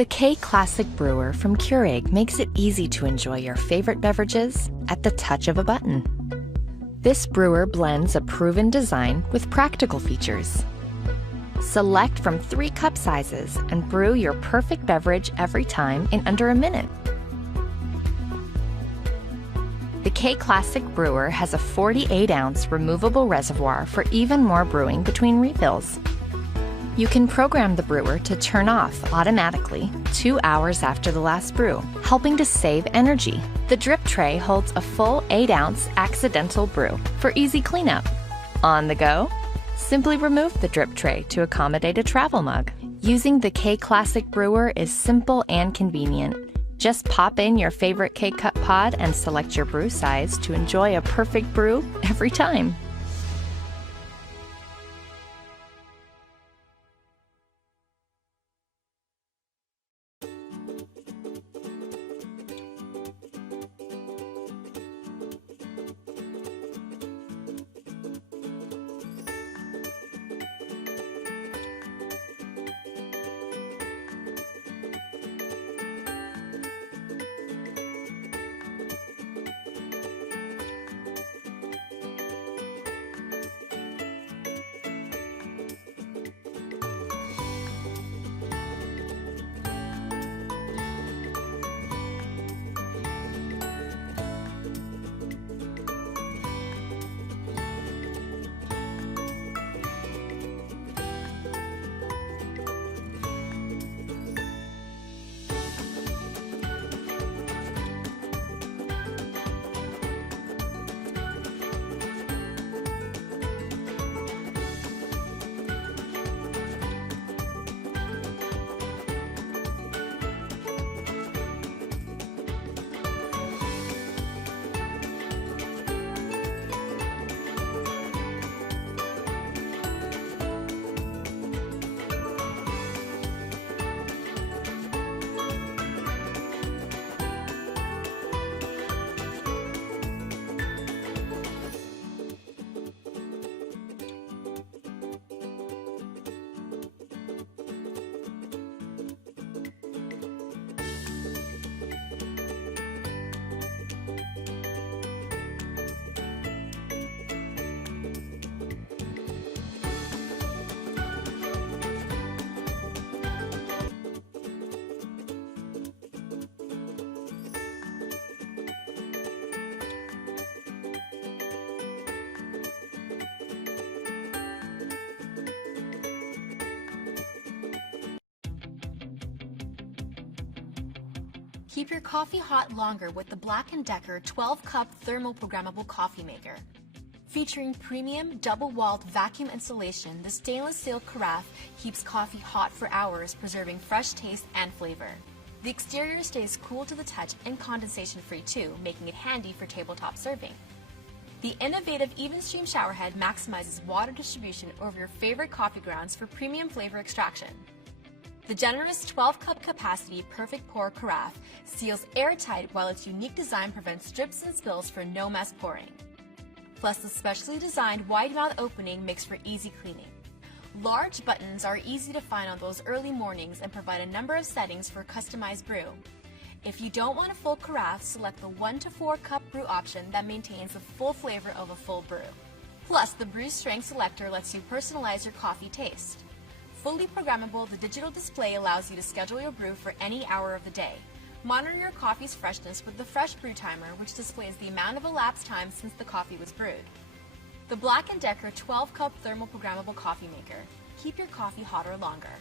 The K-Classic Brewer from Keurig makes it easy to enjoy your favorite beverages at the touch of a button. This brewer blends a proven design with practical features. Select from 3 cup sizes and brew your perfect beverage every time in under a minute. The K-Classic Brewer has a 48-ounce removable reservoir for even more brewing between refills. You can program the brewer to turn off automatically 2 hours after the last brew, helping to save energy. The drip tray holds a full 8-ounce accidental brew for easy cleanup. On the go? Simply remove the drip tray to accommodate a travel mug. Using the K-Classic Brewer is simple and convenient. Just pop in your favorite K-Cup pod and select your brew size to enjoy a perfect brew every time. Keep your coffee hot longer with the BLACK+DECKER 12-cup thermal programmable coffee maker. Featuring premium double-walled vacuum insulation, the stainless steel carafe keeps coffee hot for hours, preserving fresh taste and flavor. The exterior stays cool to the touch and condensation-free too, making it handy for tabletop serving. The innovative even stream showerhead maximizes water distribution over your favorite coffee grounds for premium flavor extraction. The generous 12-cup capacity perfect pour carafe seals airtight, while its unique design prevents drips and spills for no mess pouring. Plus, the specially designed wide mouth opening makes for easy cleaning. Large buttons are easy to find on those early mornings and provide a number of settings for customized brew. If you don't want a full carafe, select the 1 to 4 cup brew option that maintains the full flavor of a full brew. Plus, the brew strength selector lets you personalize your coffee taste. Fully programmable, the digital display allows you to schedule your brew for any hour of the day. Monitor your coffee's freshness with the Fresh Brew Timer, which displays the amount of elapsed time since the coffee was brewed. The BLACK+DECKER 12-cup thermal programmable coffee maker. Keep your coffee hotter longer.